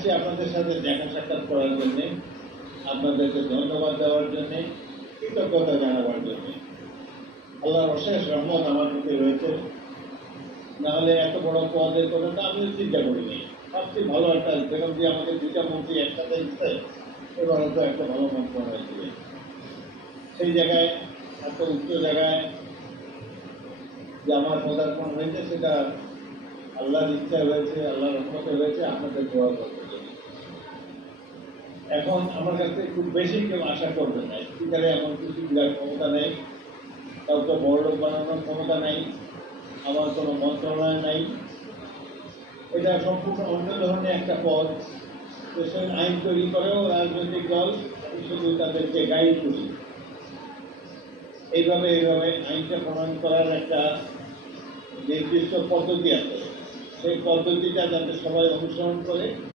আসছি আপনাদের সাথে দেখা সাক্ষাৎ করার জন্যে, আপনাদেরকে ধন্যবাদ দেওয়ার জন্যে, কৃতজ্ঞতা জানাবার জন্যে। আল্লাহর অশেষ রহমত আমার প্রতি রয়েছে, নাহলে এত বড় পদের কথাটা আমিও চিন্তা করিনি। ভাবছি ভালো একটা, যেরকম দিয়ে আমাকে দুইটা মন্ত্রী একসাথে দিতে, এবারে তো একটা ভালো মন্ত্রণালয় দিবে। সেই জায়গায়, এত উচ্চ জায়গায় যে আমার পদার্পণ হয়েছে, সেটা আল্লাহর ইচ্ছা হয়েছে, আল্লাহর রহমতে হয়েছে, আপনাদের দোয়া করতে জন্য। এখন আমার কাছে খুব বেশি কেউ আশা করবে না। স্পিকারে এমন কিছু দেওয়ার ক্ষমতা নেই, কাউকে বড় লোক বানানোর ক্ষমতা নেই, আমার কোনো মন্ত্রণালয় নাই। এটা সম্পূর্ণ অন্য ধরনের একটা পদ। দেশের আইন তৈরি করেও রাজনৈতিক দল, আমি শুধু তাদেরকে গাইড করি। এইভাবে আইনটা প্রণয়ন করার একটা নির্দিষ্ট পদ্ধতি আছে, সেই পদ্ধতিটা যাতে সবাই অনুসরণ করে